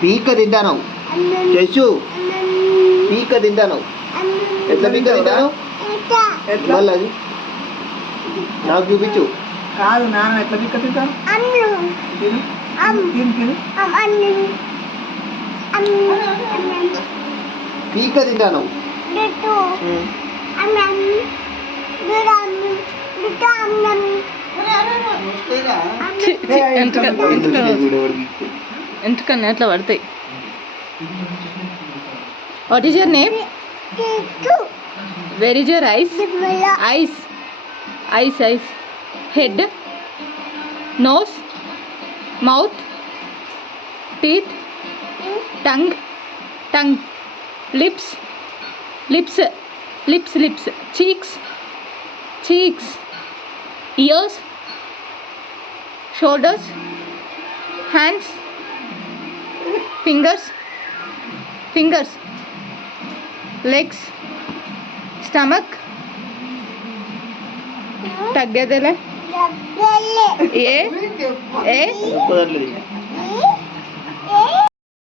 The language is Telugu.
పీక తింటాను చేసు పీక తింటాను ఎట్లా పీక తింటాను మళ్ళీ అది నాకు చూపించు కాదు నాన్న ఎట్లా పీక తింటాను పీక తింటాను ఎందుకన్నా అట్లా పడతాయి. What is your name? Where is your eyes? Eyes eyes eyes head nose mouth teeth tongue tongue lips lips lips lips cheeks cheeks ears shoulders hands fingers fingers legs stomach తగ్గేదేలే ఏ ఏ